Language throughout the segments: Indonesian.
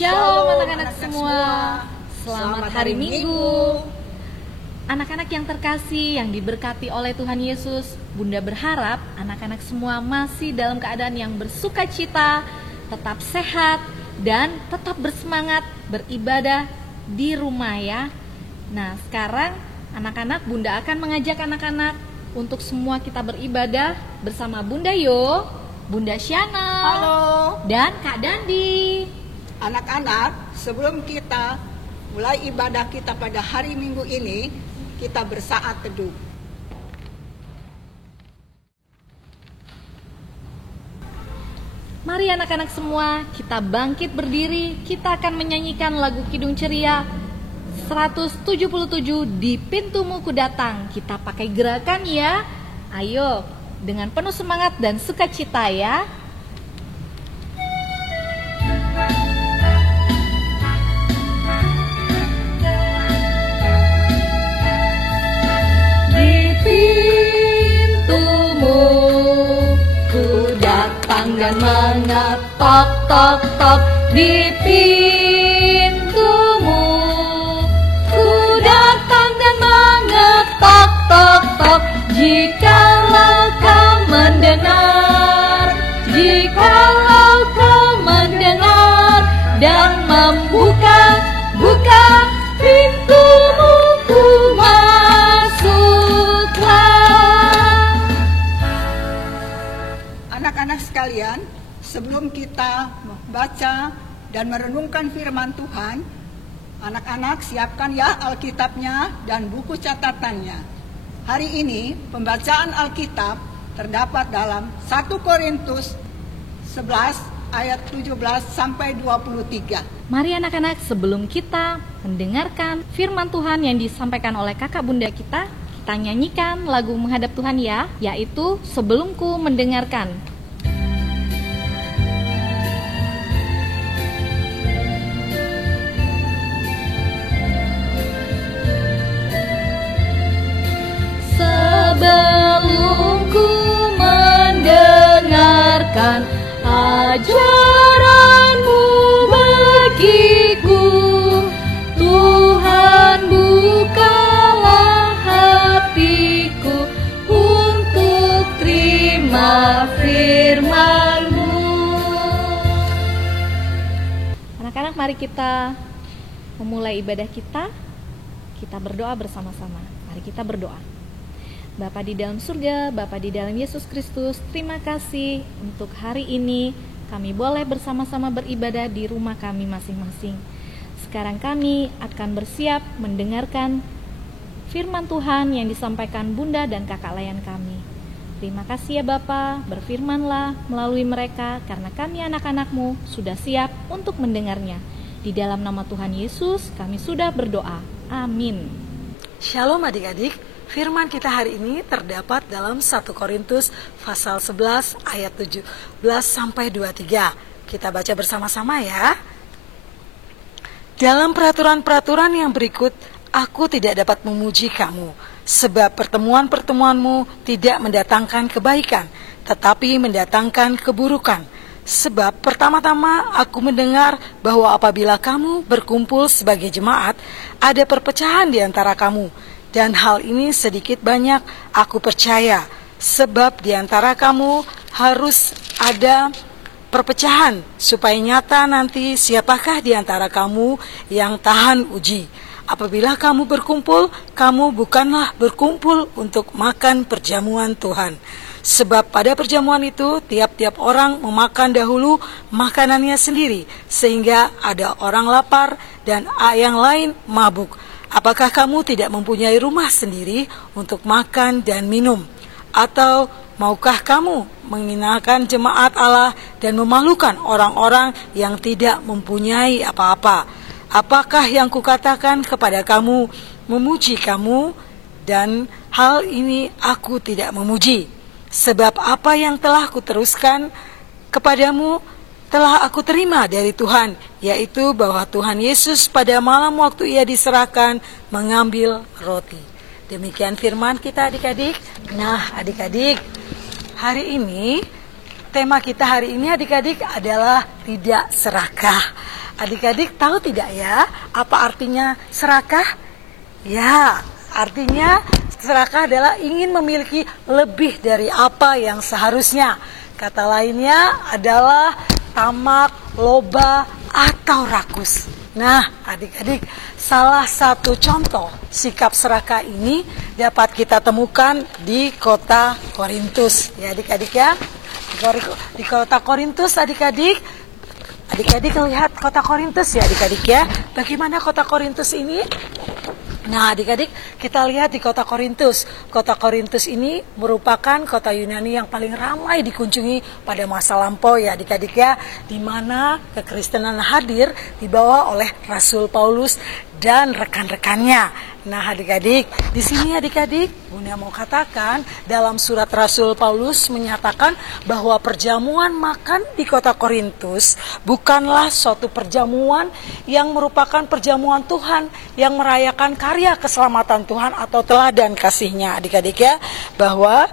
Shalom anak-anak semua. Selamat hari Minggu. Anak-anak yang terkasih, yang diberkati oleh Tuhan Yesus, Bunda berharap anak-anak semua masih dalam keadaan yang bersuka cita, tetap sehat, dan tetap bersemangat beribadah di rumah ya. Nah, sekarang anak-anak, Bunda akan mengajak anak-anak untuk semua kita beribadah bersama Bunda Yo, Bunda Syana, halo, dan Kak Dandi. Anak-anak, sebelum kita mulai ibadah kita pada hari Minggu ini, kita bersaat teduh. Mari anak-anak semua, kita bangkit berdiri. Kita akan menyanyikan lagu Kidung Ceria 177, Di Pintumu Ku Datang. Kita pakai gerakan ya. Ayo, dengan penuh semangat dan sukacita ya. Di pintumu ku datang dan mengetok tok tok. Di pintumu ku datang dan mengetok tok tok. Jikalau kau mendengar, jikalau kau mendengar dan membuka pintumu, ku masuklah. Anak-anak sekalian, sebelum kita membaca dan merenungkan firman Tuhan, anak-anak siapkan ya Alkitabnya dan buku catatannya. Hari ini pembacaan Alkitab terdapat dalam 1 Korintus 11 ayat 17 sampai 23. Mari anak-anak, sebelum kita mendengarkan firman Tuhan yang disampaikan oleh kakak bunda kita nyanyikan lagu menghadap Tuhan ya, yaitu Sebelumku Mendengarkan. Sebelumku mendengarkan ajaran-Mu bagiku, Tuhan bukalah hatiku untuk terima firman-Mu. Anak-anak, mari kita memulai ibadah kita. Kita berdoa bersama-sama. Mari kita berdoa. Bapa di dalam surga, Bapa di dalam Yesus Kristus, terima kasih untuk hari ini kami boleh bersama-sama beribadah di rumah kami masing-masing. Sekarang kami akan bersiap mendengarkan firman Tuhan yang disampaikan Bunda dan kakak layan kami. Terima kasih ya Bapa, berfirmanlah melalui mereka karena kami anak-anak-Mu sudah siap untuk mendengarnya. Di dalam nama Tuhan Yesus kami sudah berdoa. Amin. Shalom adik-adik. Firman kita hari ini terdapat dalam 1 Korintus pasal 11 ayat 17 sampai 23. Kita baca bersama-sama ya. Dalam peraturan-peraturan yang berikut, aku tidak dapat memuji kamu, sebab pertemuan-pertemuanmu tidak mendatangkan kebaikan, tetapi mendatangkan keburukan. Sebab pertama-tama aku mendengar bahwa apabila kamu berkumpul sebagai jemaat, ada perpecahan di antara kamu. Dan hal ini sedikit banyak aku percaya, sebab di antara kamu harus ada perpecahan, supaya nyata nanti siapakah di antara kamu yang tahan uji. Apabila kamu berkumpul, kamu bukanlah berkumpul untuk makan perjamuan Tuhan. Sebab pada perjamuan itu, tiap-tiap orang memakan dahulu makanannya sendiri, sehingga ada orang lapar dan yang lain mabuk. Apakah kamu tidak mempunyai rumah sendiri untuk makan dan minum? Atau maukah kamu menghinakan jemaat Allah dan memalukan orang-orang yang tidak mempunyai apa-apa? Apakah yang kukatakan kepada kamu memuji kamu? Dan hal ini aku tidak memuji. Sebab apa yang telah kuteruskan kepadamu telah aku terima dari Tuhan, yaitu bahwa Tuhan Yesus pada malam waktu ia diserahkan mengambil roti. Demikian firman kita adik-adik. Nah adik-adik, hari ini tema kita hari ini adik-adik adalah tidak serakah. Adik-adik tahu tidak ya apa artinya serakah? Ya, artinya serakah adalah ingin memiliki lebih dari apa yang seharusnya. Kata lainnya adalah tamak, loba, atau rakus. Nah, adik-adik, salah satu contoh sikap serakah ini dapat kita temukan di kota Korintus. Ya, adik-adik ya. Di kota Korintus, adik-adik lihat kota Korintus ya, adik-adik ya. Bagaimana kota Korintus ini? Nah, adik-adik, kita lihat di kota Korintus. Kota Korintus ini merupakan kota Yunani yang paling ramai dikunjungi pada masa lampau ya, adik-adik ya, di mana kekristenan hadir dibawa oleh Rasul Paulus dan rekan-rekannya. Nah, adik-adik, di sini adik-adik, Bunda mau katakan dalam surat Rasul Paulus menyatakan bahwa perjamuan makan di kota Korintus bukanlah suatu perjamuan yang merupakan perjamuan Tuhan yang merayakan karya keselamatan Tuhan atau teladan kasih-Nya, adik-adik ya, bahwa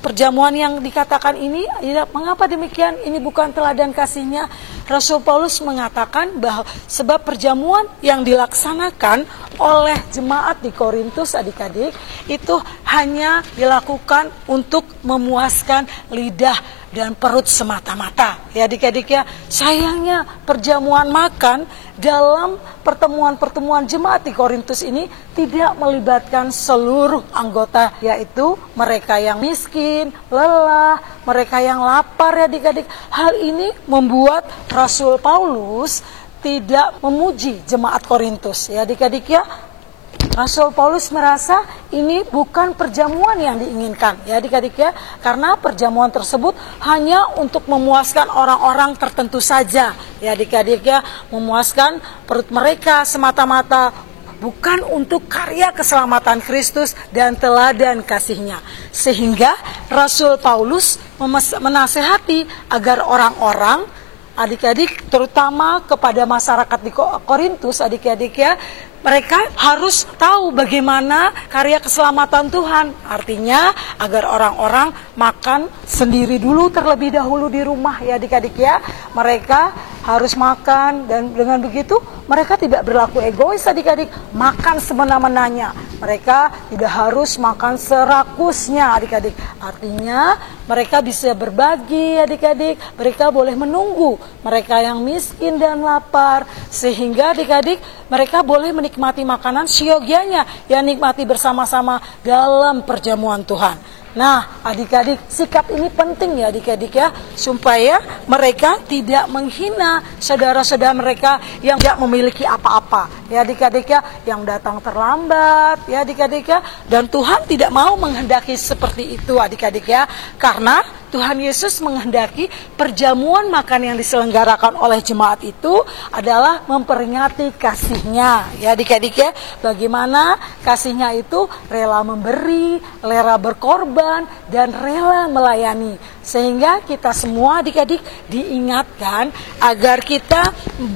perjamuan yang dikatakan ini, mengapa demikian? Ini bukan teladan kasih-Nya. Rasul Paulus mengatakan bahwa sebab perjamuan yang dilaksanakan oleh jemaat di Korintus, adik-adik, itu hanya dilakukan untuk memuaskan lidah dan perut semata-mata. Ya, adik-adik ya, sayangnya perjamuan makan dalam pertemuan-pertemuan jemaat di Korintus ini tidak melibatkan seluruh anggota, yaitu mereka yang miskin, lelah, mereka yang lapar ya, adik-adik. Hal ini membuat Rasul Paulus tidak memuji jemaat Korintus ya, adik-adik ya. Rasul Paulus merasa ini bukan perjamuan yang diinginkan ya, adik-adik ya, karena perjamuan tersebut hanya untuk memuaskan orang-orang tertentu saja ya, adik-adik ya, memuaskan perut mereka semata-mata, bukan untuk karya keselamatan Kristus dan teladan kasih-Nya. Sehingga Rasul Paulus menasehati agar orang-orang, adik-adik, terutama kepada masyarakat di Korintus, adik-adik ya, mereka harus tahu bagaimana karya keselamatan Tuhan. Artinya agar orang-orang makan sendiri dulu terlebih dahulu di rumah ya, adik-adik ya. Mereka harus makan, dan dengan begitu mereka tidak berlaku egois, adik-adik, makan semena-menanya. Mereka tidak harus makan serakusnya, adik-adik. Artinya mereka bisa berbagi, adik-adik. Mereka boleh menunggu mereka yang miskin dan lapar, sehingga adik-adik mereka boleh menikmati makanan seyogianya, yang nikmati bersama-sama dalam perjamuan Tuhan. Nah, adik-adik, sikap ini penting ya, adik-adik ya, supaya mereka tidak menghina saudara-saudara mereka yang tidak memiliki apa-apa ya, adik-adik ya, yang datang terlambat ya, adik-adik ya. Dan Tuhan tidak mau menghendaki seperti itu, adik-adik ya, karena Tuhan Yesus menghendaki perjamuan makan yang diselenggarakan oleh jemaat itu adalah memperingati kasih-Nya ya, adik-adik ya. Bagaimana kasih-Nya itu rela memberi, rela berkorban, dan rela melayani. Sehingga kita semua, adik-adik, diingatkan agar kita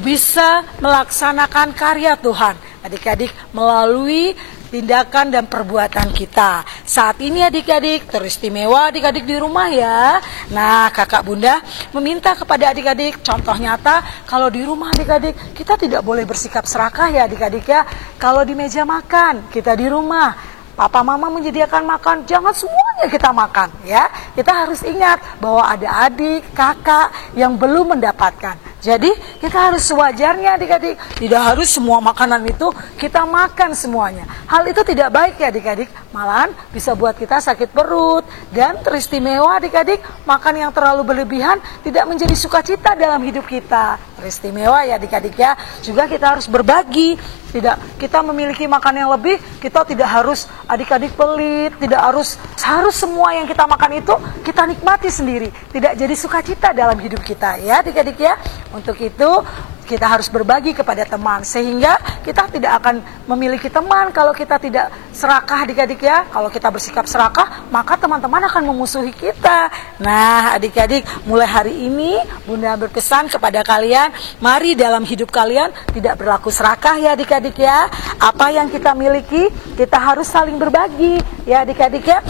bisa melaksanakan karya Tuhan, adik-adik, melalui tindakan dan perbuatan kita. Saat ini adik-adik, teristimewa adik-adik di rumah ya. Nah, kakak bunda meminta kepada adik-adik contoh nyata. Kalau di rumah adik-adik, kita tidak boleh bersikap serakah ya, adik-adik ya. Kalau di meja makan, kita di rumah, papa mama menyediakan makan, jangan semuanya kita makan ya. Kita harus ingat bahwa ada adik, kakak yang belum mendapatkan. Jadi kita harus sewajarnya, adik-adik. Tidak harus semua makanan itu kita makan semuanya. Hal itu tidak baik ya, adik-adik. Malahan bisa buat kita sakit perut. Dan teristimewa, adik-adik, makan yang terlalu berlebihan tidak menjadi sukacita dalam hidup kita. Teristimewa ya, adik-adik ya. Juga kita harus berbagi. Tidak, kita memiliki makan yang lebih, kita tidak harus adik-adik pelit, tidak harus semua yang kita makan itu kita nikmati sendiri. Tidak jadi sukacita dalam hidup kita ya, adik-adik ya. Untuk itu kita harus berbagi kepada teman, sehingga kita tidak akan memiliki teman kalau kita tidak serakah, adik-adik ya. Kalau kita bersikap serakah, maka teman-teman akan memusuhi kita. Nah, adik-adik, mulai hari ini Bunda berpesan kepada kalian, mari dalam hidup kalian tidak berlaku serakah ya, adik-adik ya. Apa yang kita miliki, kita harus saling berbagi ya, adik-adik ya.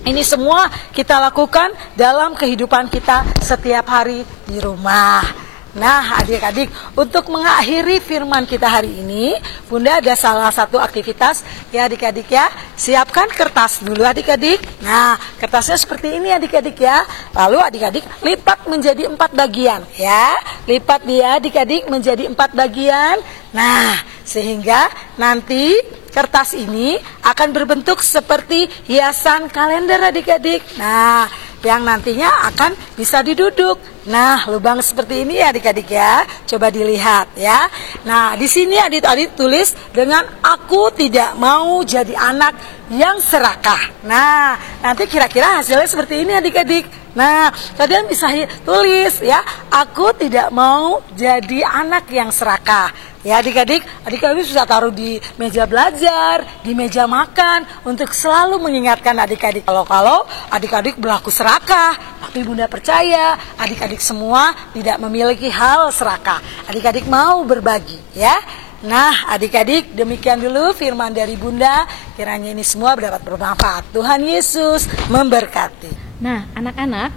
Ini semua kita lakukan dalam kehidupan kita setiap hari di rumah. Nah, adik-adik, untuk mengakhiri firman kita hari ini, Bunda ada salah satu aktivitas ya adik-adik ya. Siapkan kertas dulu adik-adik. Nah, kertasnya seperti ini adik-adik ya. Lalu adik-adik lipat menjadi 4 bagian ya. Lipat dia adik-adik menjadi 4 bagian. Nah, sehingga nanti kertas ini akan berbentuk seperti hiasan kalender adik-adik. Nah, yang nantinya akan bisa diduduk. Nah, lubang seperti ini ya adik-adik ya. Coba dilihat ya. Nah, di sini adik-adik tulis dengan aku tidak mau jadi anak yang serakah. Nah, nanti kira-kira hasilnya seperti ini adik-adik. Nah, kalian bisa tulis ya, aku tidak mau jadi anak yang serakah. Ya adik-adik, adik-adik bisa taruh di meja belajar, di meja makan untuk selalu mengingatkan adik-adik. Kalau adik-adik berlaku serakah, tapi Bunda percaya adik-adik semua tidak memiliki hal serakah. Adik-adik mau berbagi ya. Nah adik-adik, demikian dulu firman dari Bunda. Kiranya ini semua dapat bermanfaat. Tuhan Yesus memberkati. Nah, anak-anak,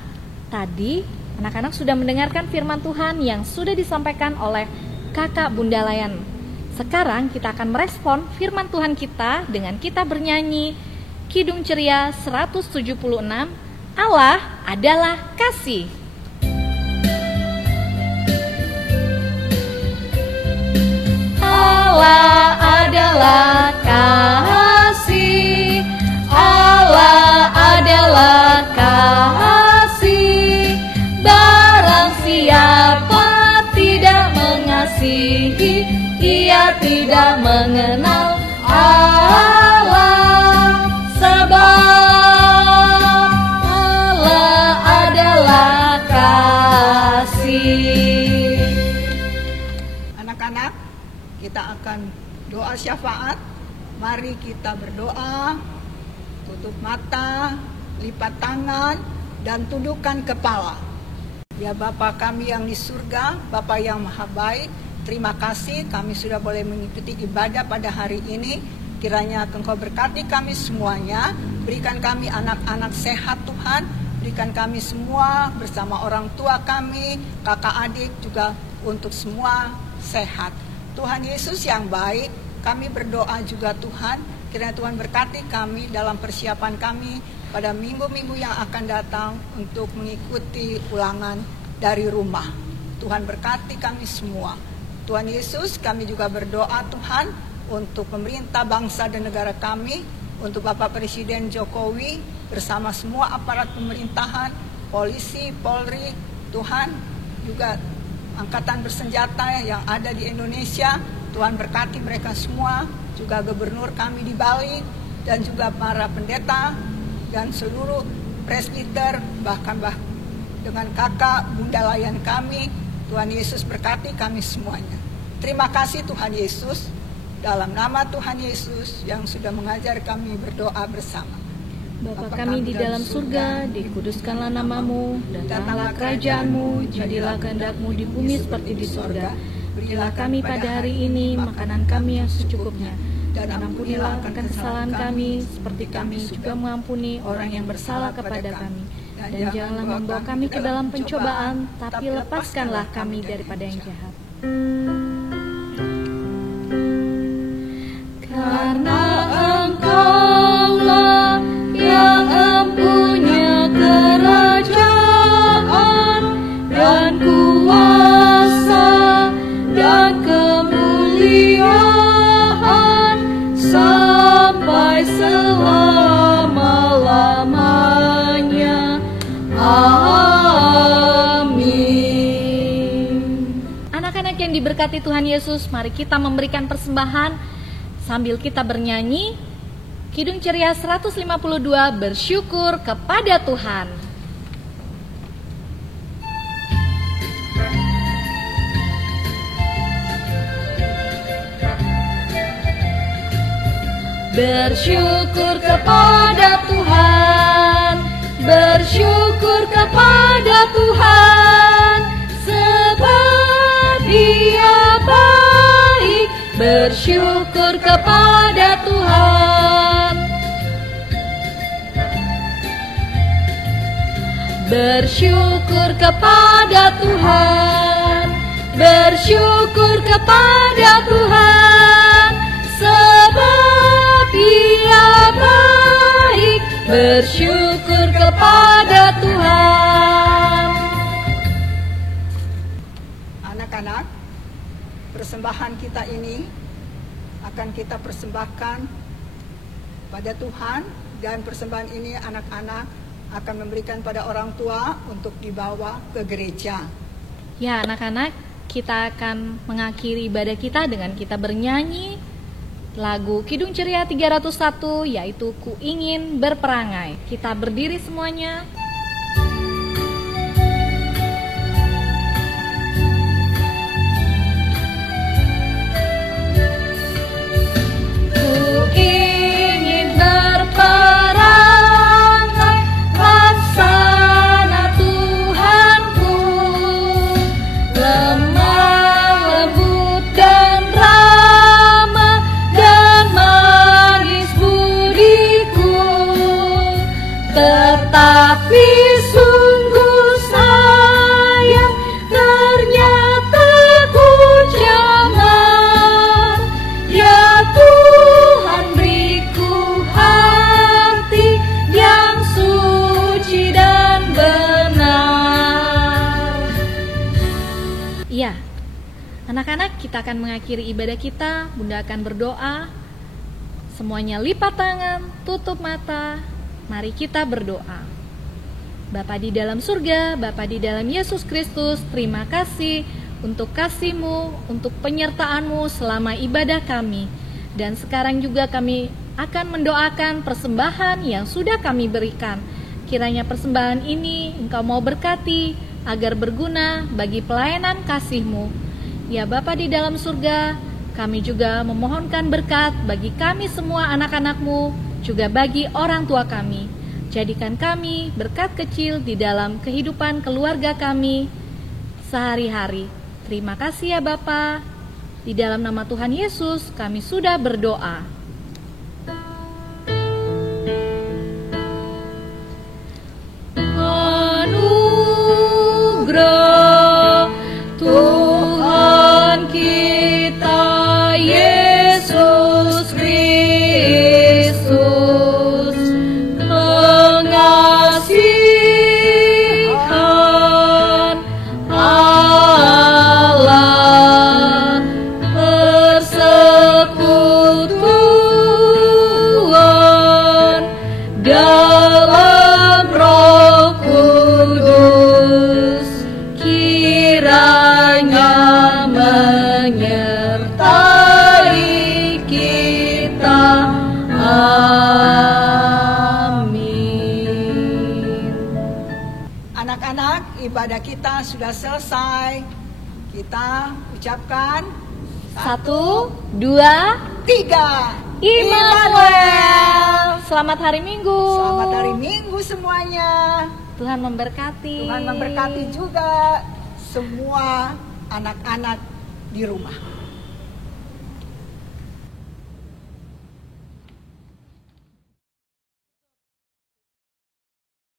tadi anak-anak sudah mendengarkan firman Tuhan yang sudah disampaikan oleh Kakak Bunda Layan. Sekarang kita akan merespon firman Tuhan kita dengan kita bernyanyi Kidung Ceria 176, Allah adalah kasih. Allah adalah kasih, Allah adalah kasih. Barang siapa tidak mengasihi, ia tidak mengenal Allah. Sebab Allah adalah kasih. Anak-anak, kita akan doa syafaat. Mari kita berdoa. Tutup mata, lipat tangan, dan tundukkan kepala. Ya Bapa kami yang di surga, Bapa yang maha baik, terima kasih kami sudah boleh mengikuti ibadah pada hari ini. Kiranya Engkau berkati kami semuanya, berikan kami anak-anak sehat Tuhan, berikan kami semua bersama orang tua kami, kakak adik juga untuk semua sehat. Tuhan Yesus yang baik, kami berdoa juga Tuhan, kiranya Tuhan berkati kami dalam persiapan kami pada minggu-minggu yang akan datang untuk mengikuti ulangan dari rumah. Tuhan berkati kami semua. Tuhan Yesus, kami juga berdoa Tuhan untuk pemerintah bangsa dan negara kami, untuk Bapak Presiden Jokowi bersama semua aparat pemerintahan, polisi, Polri, Tuhan juga angkatan bersenjata yang ada di Indonesia. Tuhan berkati mereka semua, juga gubernur kami di Bali, dan juga para pendeta, dan seluruh presbiter, bahkan dengan kakak Bunda Layan kami. Tuhan Yesus berkati kami semuanya. Terima kasih Tuhan Yesus, dalam nama Tuhan Yesus yang sudah mengajar kami berdoa bersama. Bapa kami di dalam surga, dikuduskanlah namamu, datanglah kerajaanmu, jadilah kehendak-mu di bumi seperti di surga. Berilah kami pada hari ini makanan kami yang secukupnya, dan ampunilah akan kesalahan kami, seperti kami juga mengampuni orang yang bersalah kepada kami. Dan janganlah membawa kami ke dalam pencobaan, tapi lepaskanlah kami daripada yang jahat. Karena Engkaulah yang empunya kerajaan dan kuasa dan kemuliaan sampai selama-lamanya. Amin. Anak-anak yang diberkati Tuhan Yesus, mari kita memberikan persembahan sambil kita bernyanyi Kidung Ceria 152, bersyukur kepada Tuhan. Bersyukur kepada Tuhan, bersyukur kepada Tuhan, sebab Dia baik. Bersyukur kepada Tuhan, bersyukur kepada Tuhan, bersyukur kepada Tuhan, sebab Ia baik, bersyukur kepada Tuhan. Anak-anak, persembahan kita ini akan kita persembahkan pada Tuhan, dan persembahan ini anak-anak akan memberikan pada orang tua untuk dibawa ke gereja. Ya anak-anak, kita akan mengakhiri ibadah kita dengan kita bernyanyi lagu Kidung Ceria 301, yaitu Ku Ingin Berperangai. Kita berdiri semuanya. Tapi sungguh sayang, ternyata ku jangan. Ya Tuhan, beriku hati yang suci dan benar. Iya, anak-anak, kita akan mengakhiri ibadah kita. Bunda akan berdoa. Semuanya lipat tangan, tutup mata. Mari kita berdoa. Bapa di dalam surga, Bapa di dalam Yesus Kristus, terima kasih untuk kasih-Mu, untuk penyertaan-Mu selama ibadah kami. Dan sekarang juga kami akan mendoakan persembahan yang sudah kami berikan. Kiranya persembahan ini Engkau mau berkati, agar berguna bagi pelayanan kasih-Mu. Ya Bapa di dalam surga, kami juga memohonkan berkat bagi kami semua anak-anak-Mu, juga bagi orang tua kami. Jadikan kami berkat kecil di dalam kehidupan keluarga kami sehari-hari. Terima kasih ya Bapa. Di dalam nama Tuhan Yesus kami sudah berdoa. Anugerah Tuhan kita Yesus Kristus, pengasihan Allah, persekutuan dalam Roh Kudus, kiranya menyertai kita. Amin. Anak-anak, ibadah kita sudah selesai. Kita ucapkan 1, 2, 3. Immanuel. Selamat hari Minggu. Selamat hari Minggu semuanya. Tuhan memberkati. Tuhan memberkati juga semua anak-anak di rumah.